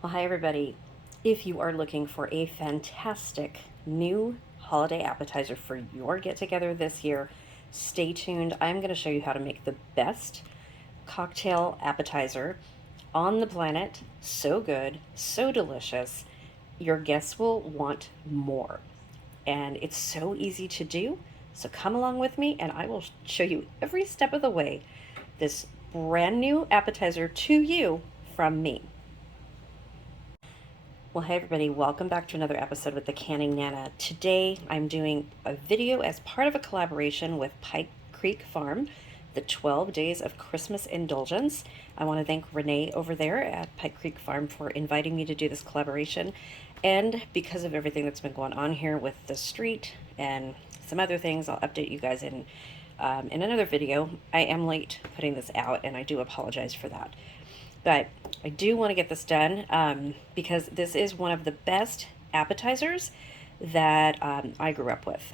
Well, hi everybody. If you are looking for a fantastic new holiday appetizer for your get-together this year, stay tuned. I'm going to show you how to make the best cocktail appetizer on the planet. So good, so delicious. Your guests will want more. And it's so easy to do. So come along with me and I will show you every step of the way this brand new appetizer to you from me. Well, hey everybody, welcome back to another episode with the Canning Nana. Today I'm doing a video as part of a collaboration with Pike Creek Farm, the 12 Days of Christmas Indulgence. I want to thank Renee over there at Pike Creek Farm for inviting me to do this collaboration. And because of everything that's been going on here with the street and some other things, I'll update you guys in another video. I am late putting this out and I do apologize for that. But I do want to get this done because this is one of the best appetizers that I grew up with.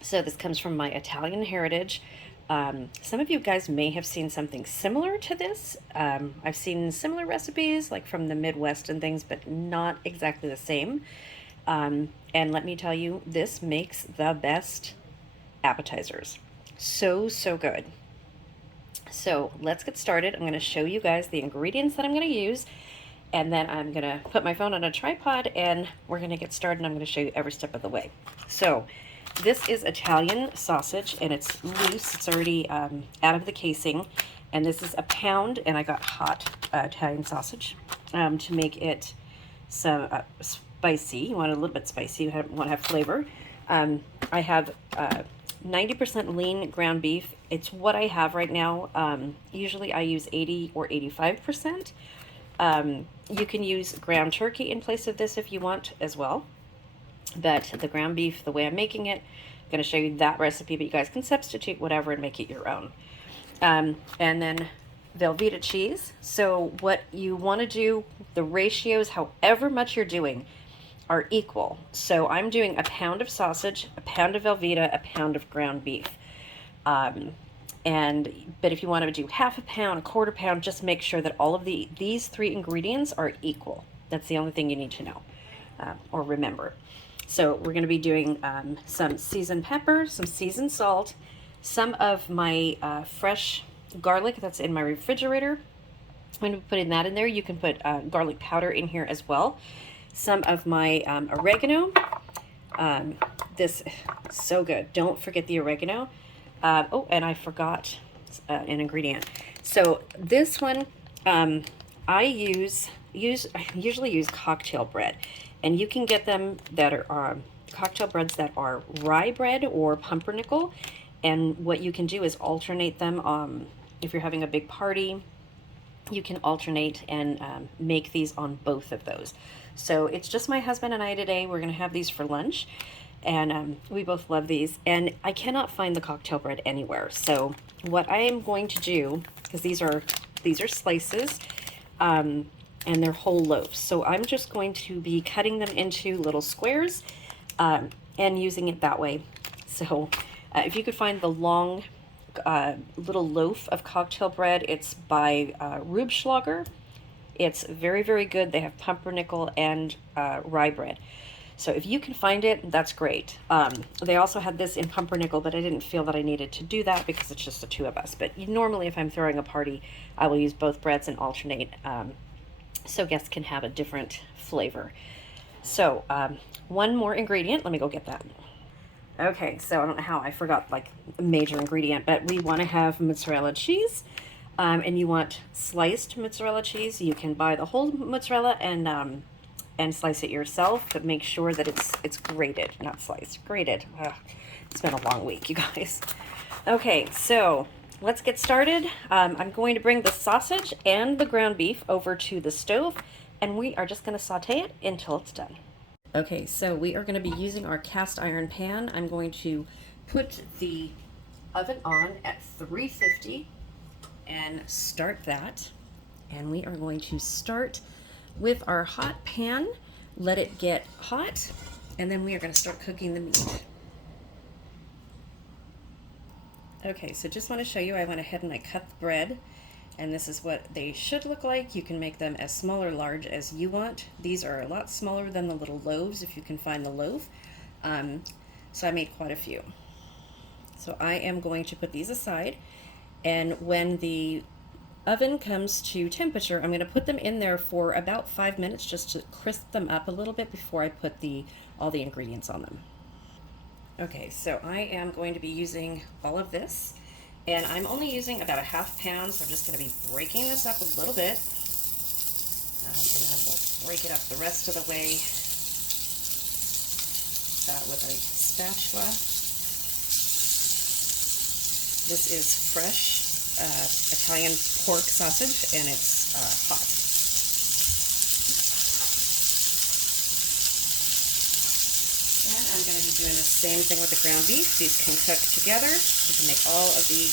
So this comes from my Italian heritage. Some of you guys may have seen something similar to this. I've seen similar recipes like from the Midwest and things, but not exactly the same. And let me tell you, this makes the best appetizers. So good. So let's get started. I'm going to show you guys the ingredients that I'm going to use, and then I'm going to put my phone on a tripod and we're going to get started, and I'm going to show you every step of the way. So this is Italian sausage and it's loose. It's already out of the casing, and this is a pound, and I got hot Italian sausage to make it some spicy. You want it a little bit spicy, you want to have flavor. I have 90% lean ground beef. It's what I have right now. Usually I use 80 or 85%. You can use ground turkey in place of this if you want as well. But the ground beef, the way I'm making it, I'm going to show you that recipe, but you guys can substitute whatever and make it your own. And then Velveeta cheese. So what you want to do, the ratios, however much you're doing, are equal. So I'm doing a pound of sausage, a pound of Velveeta, a pound of ground beef. But if you want to do half a pound, a quarter pound, just make sure that all of these three ingredients are equal. That's the only thing you need to know or remember. So we're going to be doing some seasoned pepper, some seasoned salt, some of my fresh garlic that's in my refrigerator. I'm going to be putting that in there. You can put garlic powder in here as well. Some of my oregano. This is so good. Don't forget the oregano. Oh, and I forgot an ingredient. So this one, I usually use cocktail bread, and you can get them that are cocktail breads that are rye bread or pumpernickel. And what you can do is alternate them. If you're having a big party, you can alternate and make these on both of those. So it's just my husband and I today. We're going to have these for lunch, and we both love these. And I cannot find the cocktail bread anywhere. So what I am going to do, because these are slices, and they're whole loaves. So I'm just going to be cutting them into little squares and using it that way. So if you could find the long little loaf of cocktail bread, it's by Rubschlager. It's very good. They have pumpernickel and rye bread. So if you can find it, that's great. They also had this in pumpernickel, but I didn't feel that I needed to do that because it's just the two of us. But normally if I'm throwing a party, I will use both breads and alternate so guests can have a different flavor. So one more ingredient. Let me go get that. Okay, so I don't know how I forgot like a major ingredient, but we want to have mozzarella cheese. And you want sliced mozzarella cheese. You can buy the whole mozzarella and slice it yourself, but make sure that it's grated, not sliced, grated. It's been a long week, you guys. Okay, so let's get started. I'm going to bring the sausage and the ground beef over to the stove, and we are just going to saute it until it's done. Okay, so we are going to be using our cast iron pan. I'm going to put the oven on at 350 and start that. And we are going to start with our hot pan, let it get hot, and then we are going to start cooking the meat. Okay, so just want to show you, I went ahead and I cut the bread And this is what they should look like. You can make them as small or large as you want. These are a lot smaller than the little loaves, if you can find the loaf. So I made quite a few. So I am going to put these aside, and when the oven comes to temperature, I'm going to put them in there for about 5 minutes just to crisp them up a little bit before I put all the ingredients on them. Okay, so I am going to be using all of this, and I'm only using about a ½ pound, so I'm just going to be breaking this up a little bit, and then we'll break it up the rest of the way with a spatula. This is fresh Italian pork sausage, and it's hot. And I'm going to be doing the same thing with the ground beef. These can cook together. You can make all the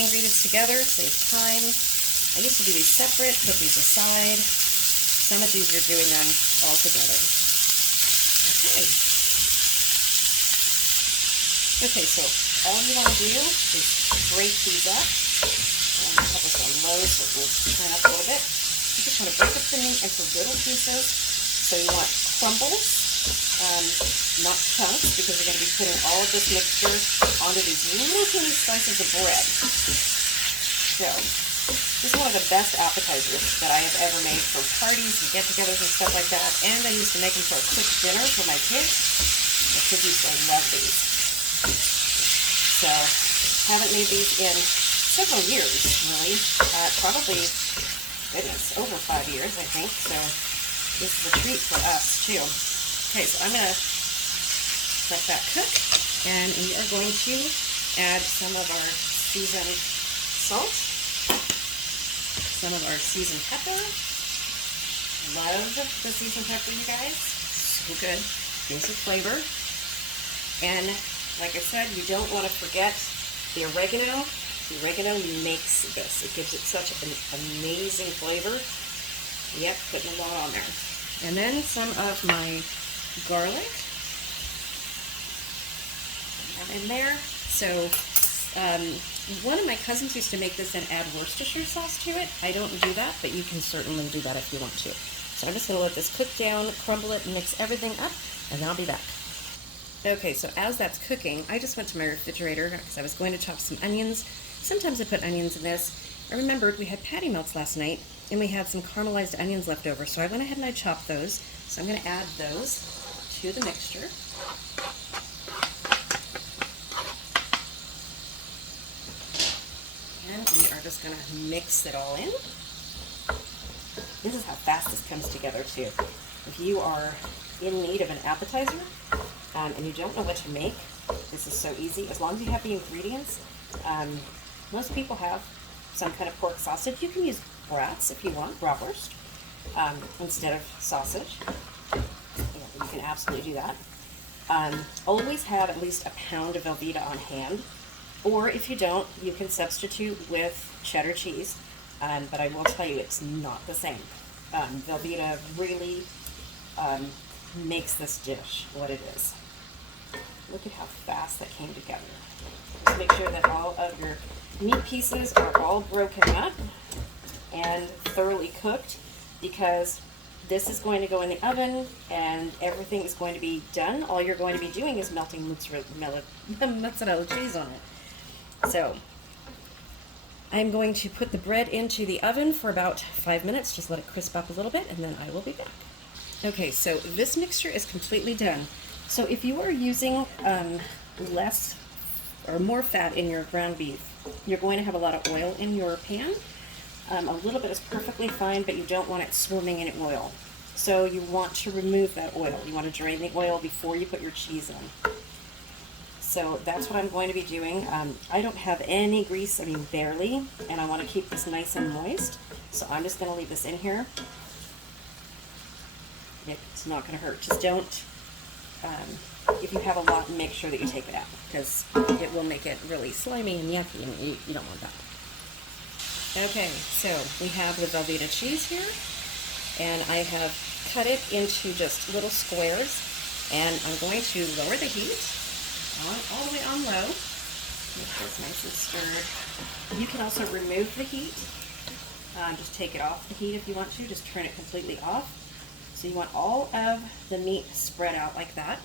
ingredients together, save time. I used to do these separate, put these aside. So much easier doing them all together. Okay, so all you want to do is break these up. And I'll put this on low so it will turn up a little bit. You just want to break up the meat into little pieces. So you want crumbles, not chunks, because you're going to be putting all of this mixture onto these little teeny slices of bread. So this is one of the best appetizers that I have ever made for parties and get-togethers and stuff like that. And I used to make them for a quick dinner for my kids. My kids used to love these. So, haven't made these in several years, really. Probably, goodness, over 5 years, I think. So, this is a treat for us, too. Okay, so I'm going to let that cook, and we are going to add some of our seasoned salt, some of our seasoned pepper. Love the seasoned pepper, you guys. So good. Brings some flavor. And like I said, you don't want to forget the oregano. The oregano makes this. It gives it such an amazing flavor. Yep, putting a lot on there. And then some of my garlic. Put that in there. So one of my cousins used to make this and add Worcestershire sauce to it. I don't do that, but you can certainly do that if you want to. So I'm just going to let this cook down, crumble it, and mix everything up, and then I'll be back. Okay, so as that's cooking, I just went to my refrigerator because I was going to chop some onions. Sometimes I put onions in this. I remembered we had patty melts last night, and we had some caramelized onions left over, so I went ahead and I chopped those. So I'm going to add those to the mixture. And we are just going to mix it all in. This is how fast this comes together, too. If you are in need of an appetizer, and you don't know what to make, this is so easy. As long as you have the ingredients, most people have some kind of pork sausage. You can use brats if you want, bratwurst, instead of sausage. You can absolutely do that. Always have at least a pound of Velveeta on hand, or if you don't, you can substitute with cheddar cheese, but I will tell you it's not the same. Velveeta really makes this dish what it is. Look at how fast that came together. Just make sure that all of your meat pieces are all broken up and thoroughly cooked, because this is going to go in the oven and everything is going to be done. All you're going to be doing is melting mozzarella cheese on it. So I'm going to put the bread into the oven for about 5 minutes. Just let it crisp up a little bit, and then I will be back. Okay, so this mixture is completely done. So if you are using less or more fat in your ground beef, you're going to have a lot of oil in your pan. A little bit is perfectly fine, but you don't want it swimming in oil. So you want to remove that oil. You want to drain the oil before you put your cheese in. So that's what I'm going to be doing. I don't have any grease, I mean barely, and I want to keep this nice and moist. So I'm just going to leave this in here. It's not going to hurt. Just don't, if you have a lot, make sure that you take it out, because it will make it really slimy and yucky, and you don't want that. Okay, so we have the Velveeta cheese here, and I have cut it into just little squares, and I'm going to lower the heat all the way on low. Make sure it's nice and stirred. You can also remove the heat Just take it off the heat if you want to. Just turn it completely off. So you want all of the meat spread out like that,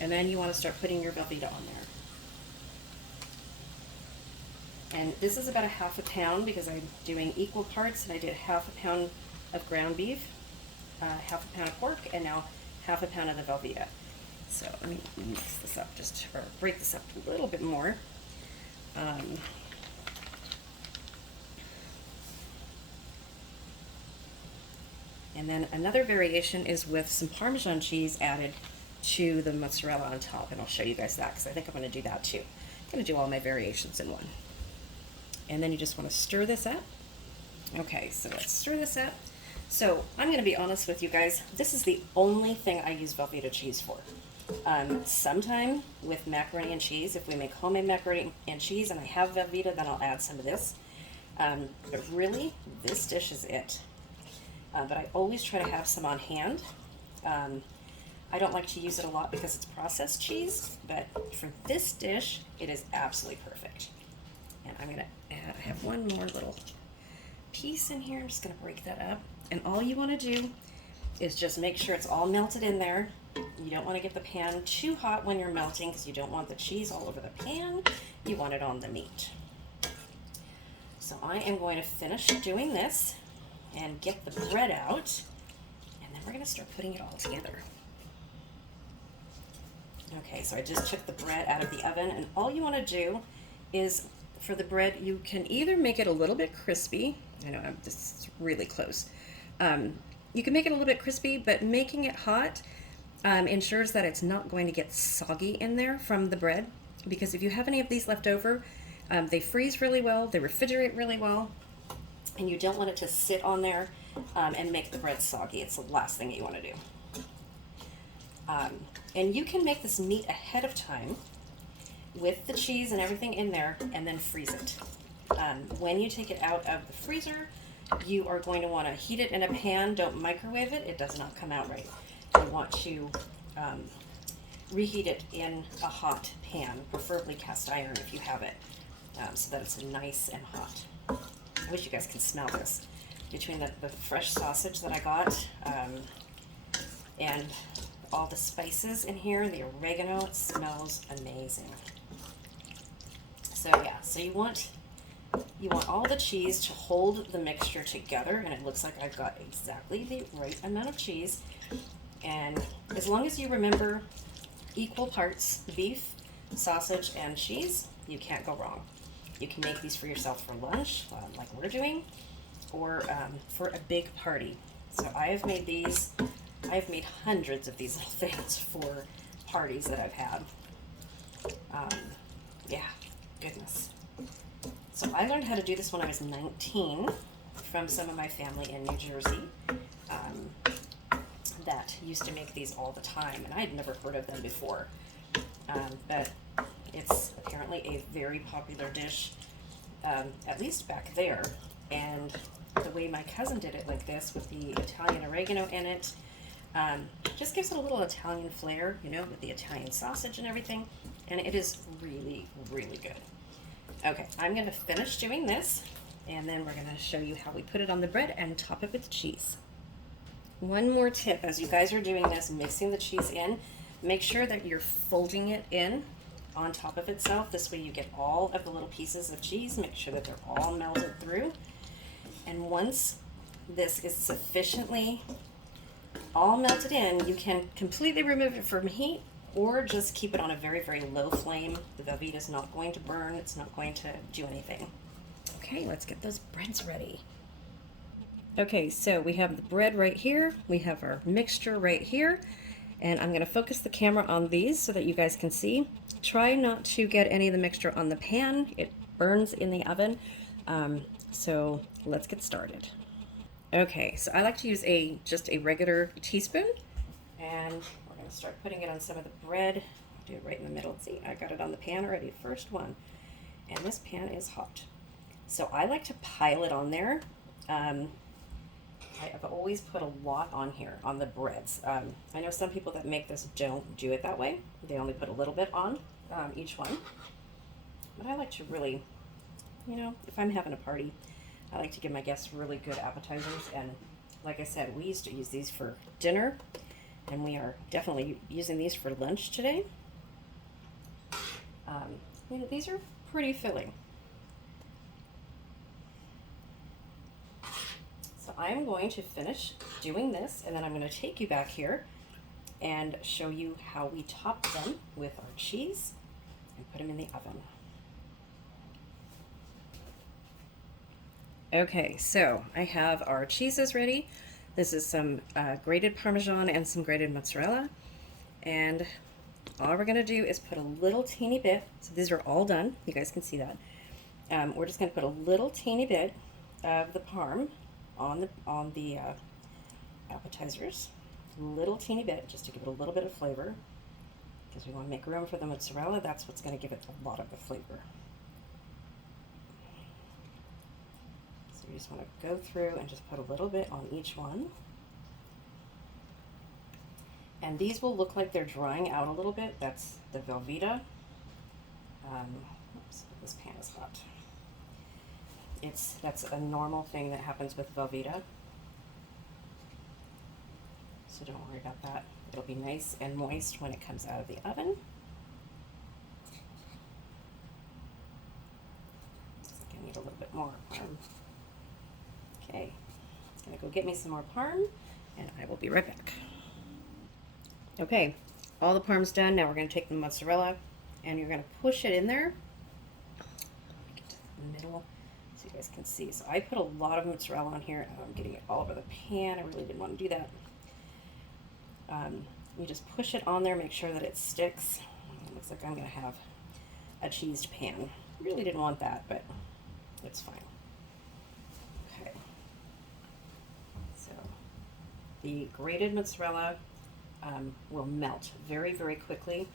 and then you want to start putting your Velveeta on there. And this is about a half a pound because I'm doing equal parts, and I did half a pound of ground beef, half a pound of pork, and now half a pound of the Velveeta. So let me mix this up or break this up a little bit more. And then another variation is with some Parmesan cheese added to the mozzarella on top, and I'll show you guys that because I think I'm going to do that too. I'm going to do all my variations in one. And then you just want to stir this up. Okay, so let's stir this up. So I'm going to be honest with you guys, this is the only thing I use Velveeta cheese for. Sometime with macaroni and cheese, if we make homemade macaroni and cheese and I have Velveeta, then I'll add some of this. But really, this dish is it. But I always try to have some on hand. I don't like to use it a lot because it's processed cheese, but for this dish, it is absolutely perfect. And I'm gonna add, I have one more little piece in here. I'm just gonna break that up. And all you wanna do is just make sure it's all melted in there. You don't wanna get the pan too hot when you're melting because you don't want the cheese all over the pan. You want it on the meat. So I am going to finish doing this and get the bread out, and then we're going to start putting it all together. Okay, so I just took the bread out of the oven, and all you want to do is, for the bread, you can either make it a little bit crispy. I know this is really close. You can make it a little bit crispy, but making it hot ensures that it's not going to get soggy in there from the bread, because if you have any of these left over, they freeze really well, they refrigerate really well, and you don't want it to sit on there and make the bread soggy. It's the last thing that you want to do. And you can make this meat ahead of time with the cheese and everything in there and then freeze it. When you take it out of the freezer, you are going to want to heat it in a pan. Don't microwave it. It does not come out right. You want to reheat it in a hot pan, preferably cast iron if you have it, so that it's nice and hot. I wish you guys can smell this. Between the fresh sausage that I got and all the spices in here, the oregano, it smells amazing. So yeah, so you want all the cheese to hold the mixture together, and it looks like I've got exactly the right amount of cheese. And as long as you remember equal parts beef, sausage, and cheese, you can't go wrong. You can make these for yourself for lunch, like we're doing, or for a big party. So I have made these, I've made hundreds of these little things for parties that I've had. Yeah, goodness. So I learned how to do this when I was 19 from some of my family in New Jersey that used to make these all the time, and I had never heard of them before. But it's apparently a very popular dish, at least back there. And the way my cousin did it like this with the Italian oregano in it, just gives it a little Italian flair, you know, with the Italian sausage and everything. And it is really, really good. Okay, I'm going to finish doing this, and then we're going to show you how we put it on the bread and top it with cheese. One more tip as you guys are doing this, mixing the cheese in, make sure that you're folding it in on top of itself. This way you get all of the little pieces of cheese. Make sure that they're all melted through. And once this is sufficiently all melted in, you can completely remove it from heat or just keep it on a very, very low flame. The Velveeta is not going to burn. It's not going to do anything. Okay, let's get those breads ready. Okay, so we have the bread right here. We have our mixture right here. And I'm going to focus the camera on these so that you guys can see. Try not to get any of the mixture on the pan. It burns in the oven. So let's get started. Okay, so I like to use just a regular teaspoon. And we're going to start putting it on some of the bread. Do it right in the middle. See, I got it on the pan already, first one. And this pan is hot. So I like to pile it on there. I've always put a lot on here, on the breads. I know some people that make this don't do it that way. They only put a little bit on each one. But I like to really, you know, if I'm having a party, I like to give my guests really good appetizers, and like I said, we used to use these for dinner, and we are definitely using these for lunch today. These are pretty filling. So I'm going to finish doing this, and then I'm going to take you back here and show you how we top them with our cheese and put them in the oven. Okay, so I have our cheeses ready. This is some grated Parmesan and some grated mozzarella. And all we're gonna do is put a little teeny bit, so these are all done, you guys can see that. We're just gonna put a little teeny bit of the parm on the appetizers. A little teeny bit, just to give it a little bit of flavor, because we wanna make room for the mozzarella. That's what's gonna give it a lot of the flavor. You just want to go through and just put a little bit on each one. And these will look like they're drying out a little bit. That's the Velveeta. Oops, this pan is hot. That's a normal thing that happens with Velveeta. So don't worry about that. It'll be nice and moist when it comes out of the oven. Looks like I need a little bit more parm. Okay, I'm gonna go get me some more parm, and I will be right back. Okay, all the parm's done. Now we're gonna take the mozzarella, and you're gonna push it in there. Get to the middle so you guys can see. So I put a lot of mozzarella on here, and I'm getting it all over the pan. I really didn't want to do that. You just push it on there, make sure that it sticks. It looks like I'm gonna have a cheesed pan. Really didn't want that, but it's fine. The grated mozzarella will melt very, very quickly.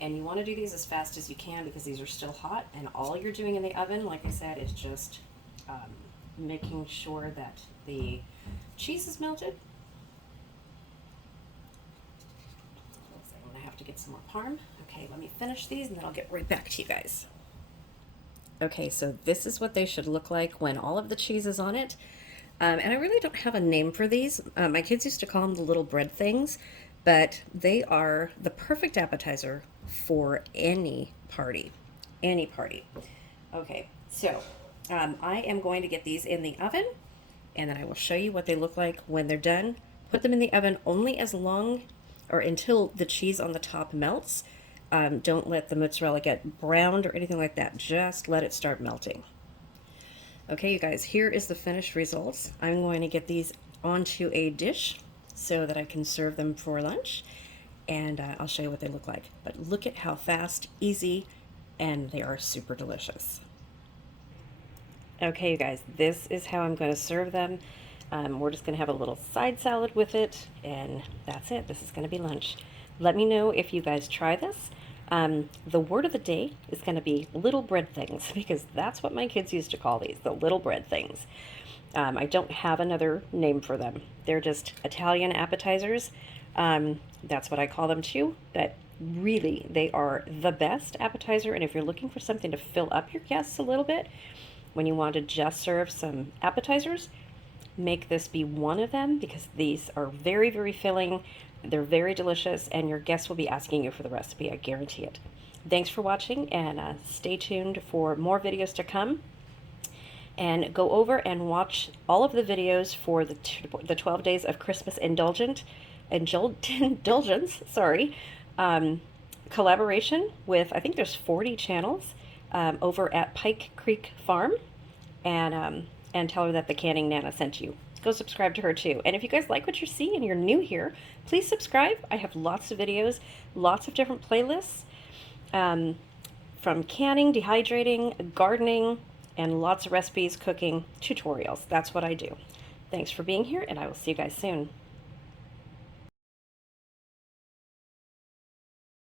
And you want to do these as fast as you can because these are still hot. And all you're doing in the oven, like I said, is just making sure that the cheese is melted. Looks like I'm going to have to get some more parm. Okay, let me finish these and then I'll get right back to you guys. Okay, so this is what they should look like when all of the cheese is on it. And I really don't have a name for these. My kids used to call them the little bread things, but they are the perfect appetizer for any party. Any party. Okay, so I am going to get these in the oven, and then I will show you what they look like when they're done. Put them in the oven only as long or until the cheese on the top melts. Don't let the mozzarella get browned or anything like that. Just let it start melting. Okay, you guys, here is the finished results. I'm going to get these onto a dish so that I can serve them for lunch, and I'll show you what they look like. But look at how fast, easy, and they are super delicious. Okay, you guys, this is how I'm going to serve them. We're just going to have a little side salad with it, and that's it. This is going to be lunch. Let me know if you guys try this. The word of the day is going to be little bread things, because that's what my kids used to call these, the little bread things. I don't have another name for them. They're just Italian appetizers. That's what I call them too, but really they are the best appetizer. And if you're looking for something to fill up your guests a little bit, when you want to just serve some appetizers, make this be one of them, because these are very, very filling. They're very delicious, and your guests will be asking you for the recipe. I guarantee it. Thanks for watching, and stay tuned for more videos to come. And go over and watch all of the videos for the 12 days of Christmas indulgence, collaboration with, I think there's 40 channels over at Pike Creek Farm, and tell her that the Canning Nana sent you. Go subscribe to her too. And if you guys like what you're seeing and you're new here, please subscribe. I have lots of videos, lots of different playlists, from canning, dehydrating, gardening, and lots of recipes, cooking, tutorials. That's what I do. Thanks for being here, and I will see you guys soon.